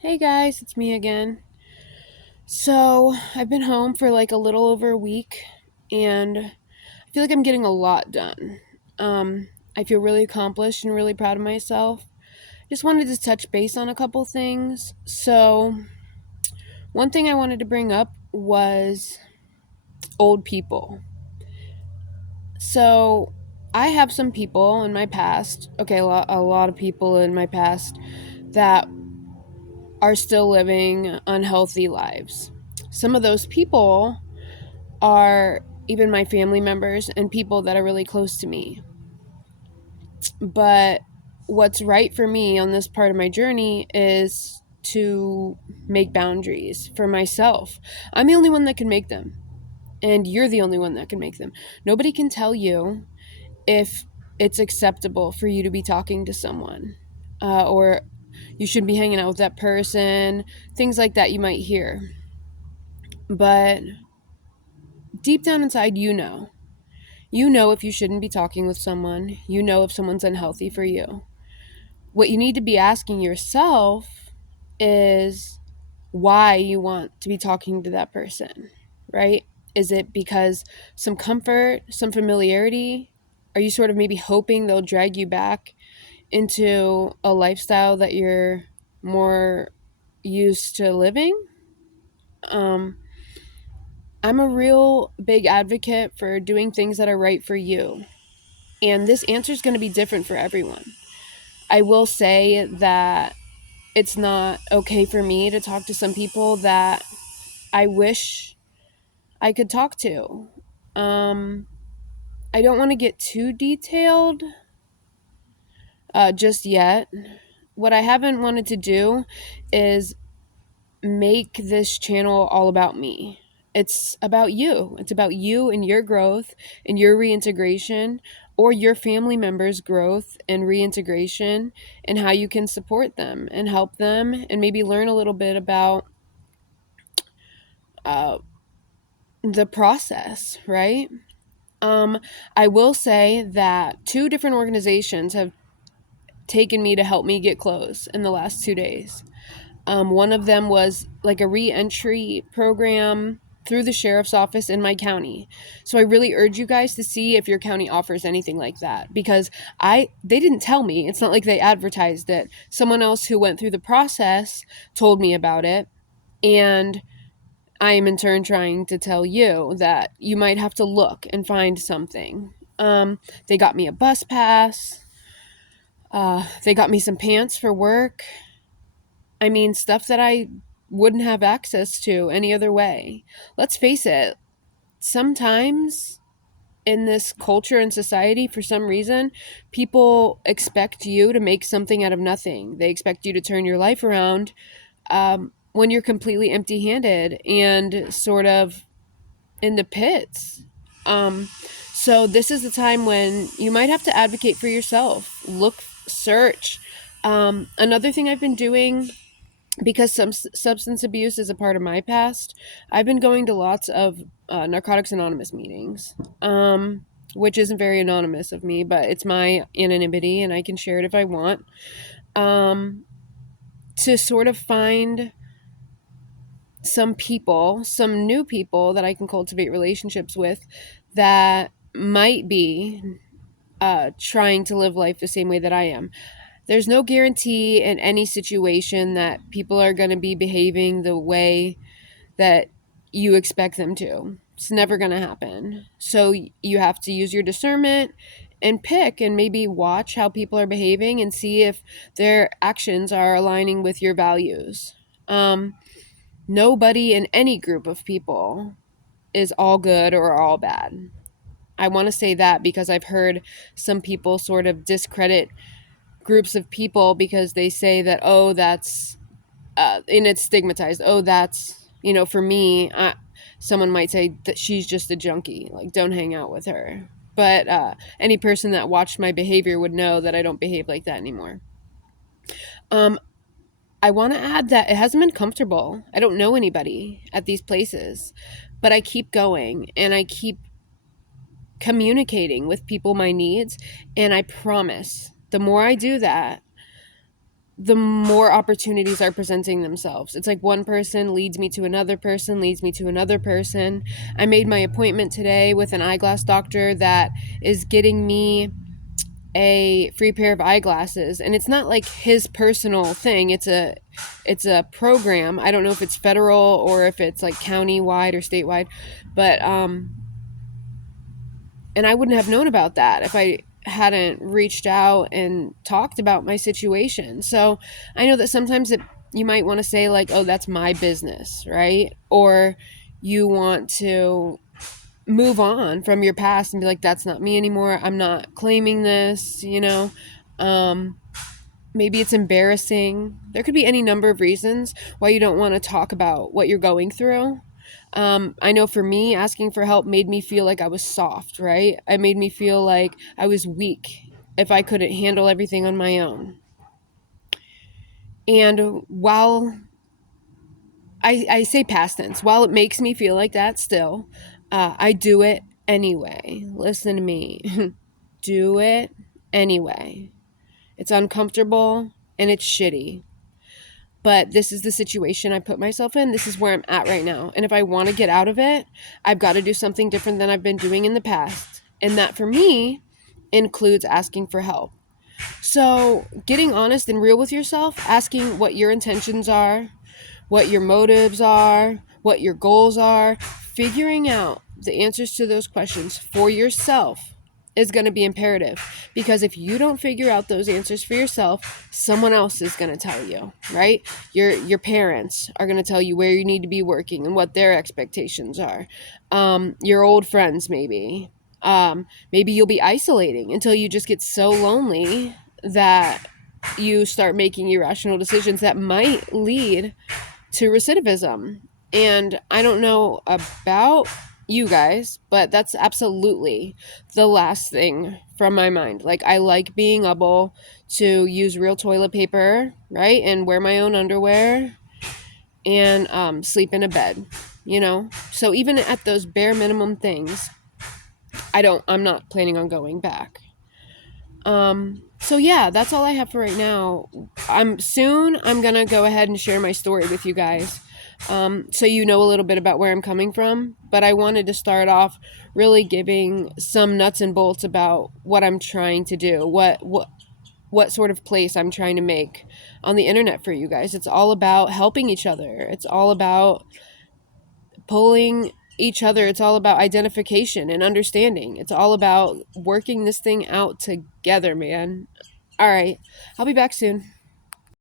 Hey guys, it's me again. So, I've been home for like a little over a week and I feel like I'm getting a lot done. I feel really accomplished and really proud of myself. Just wanted to touch base on a couple things. So, one thing I wanted to bring up was old people. So, I have some people in my past, okay, a lot of people in my past that are still living unhealthy lives. Some of those people are even my family members and people that are really close to me. But what's right for me on this part of my journey is to make boundaries for myself. I'm the only one that can make them, and you're the only one that can make them. Nobody can tell you if it's acceptable for you to be talking to someone, or you should be hanging out with that person, things like that you might hear. But deep down inside, you know. You know if you shouldn't be talking with someone. You know if someone's unhealthy for you. What you need to be asking yourself is why you want to be talking to that person, right? Is it because some comfort, some familiarity? Are you sort of maybe hoping they'll drag you back into a lifestyle that you're more used to living? Um, I'm a real big advocate for doing things that are right for you. And this answer is going to be different for everyone. I will say that it's not okay for me to talk to some people that I wish I could talk to. Um, I don't want to get too detailed just yet. What I haven't wanted to do is make this channel all about me. It's about you. It's about you and your growth and your reintegration, or your family members' growth and reintegration, and how you can support them and help them and maybe learn a little bit about uh, the process, right? Um, I will say that two different organizations have taken me to help me get close in the last 2 days. One of them was like a re-entry program through the sheriff's office in my county. So I really urge you guys to see if your county offers anything like that, because they didn't tell me. It's not like they advertised it. Someone else who went through the process told me about it, and I am in turn trying to tell you that you might have to look and find something. They got me a bus pass. They got me some pants for work. I mean, stuff that I wouldn't have access to any other way. Let's face it, sometimes in this culture and society, for some reason, people expect you to make something out of nothing. They expect you to turn your life around when you're completely empty handed and sort of in the pits. Um, so, this is the time when you might have to advocate for yourself. Look, search. Another thing I've been doing, because some substance abuse is a part of my past, I've been going to lots of Narcotics Anonymous meetings, which isn't very anonymous of me, but it's my anonymity and I can share it if I want, um, to sort of find some people, some new people that I can cultivate relationships with that might be trying to live life the same way that I am. There's no guarantee in any situation that people are going to be behaving the way that you expect them to. It's never going to happen. So you have to use your discernment and pick and maybe watch how people are behaving and see if their actions are aligning with your values. Nobody in any group of people is all good or all bad. I want to say that because I've heard some people sort of discredit groups of people because they say that, oh, that's and it's stigmatized. Oh, that's, for me, someone might say that she's just a junkie. Like, don't hang out with her. But any person that watched my behavior would know that I don't behave like that anymore. Um, I want to add that it hasn't been comfortable. I don't know anybody at these places, but I keep going and I keep communicating with people my needs. And I promise the more I do that, the more opportunities are presenting themselves. It's like one person leads me to another person, leads me to another person. I made my appointment today with an eyeglass doctor that is getting me a free pair of eyeglasses, and it's not like his personal thing. It's a program. I don't know if it's federal or if it's like county wide or statewide, but and I wouldn't have known about that if I hadn't reached out and talked about my situation. So I know that sometimes you might want to say, like, oh, that's my business, right? Or you want to move on from your past and be like, that's not me anymore. I'm not claiming this, Um, maybe it's embarrassing. There could be any number of reasons why you don't want to talk about what you're going through. I know for me, asking for help made me feel like I was soft, right? It made me feel like I was weak if I couldn't handle everything on my own. And while I say past tense, while it makes me feel like that still, I do it anyway. Listen to me. Do it anyway. It's uncomfortable and it's shitty. But this is the situation I put myself in. This is where I'm at right now. And if I want to get out of it, I've got to do something different than I've been doing in the past. And that for me includes asking for help. So, getting honest and real with yourself, asking what your intentions are, what your motives are, what your goals are, figuring out the answers to those questions for yourself is going to be imperative, because if you don't figure out those answers for yourself, someone else is going to tell you, right? Your parents are going to tell you where you need to be working and what their expectations are. Your old friends, maybe. Maybe you'll be isolating until you just get so lonely that you start making irrational decisions that might lead to recidivism. And I don't know about you guys, but that's absolutely the last thing from my mind. Like, I like being able to use real toilet paper, right? And wear my own underwear and sleep in a bed, So even at those bare minimum things, I'm not planning on going back. So yeah, that's all I have for right now. I'm gonna go ahead and share my story with you guys, so you know a little bit about where I'm coming from. But I wanted to start off really giving some nuts and bolts about what I'm trying to do, what sort of place I'm trying to make on the internet for you guys. It's all about helping each other. It's all about pulling each other. It's all about identification and understanding. It's all about working this thing out together, man. All right. I'll be back soon.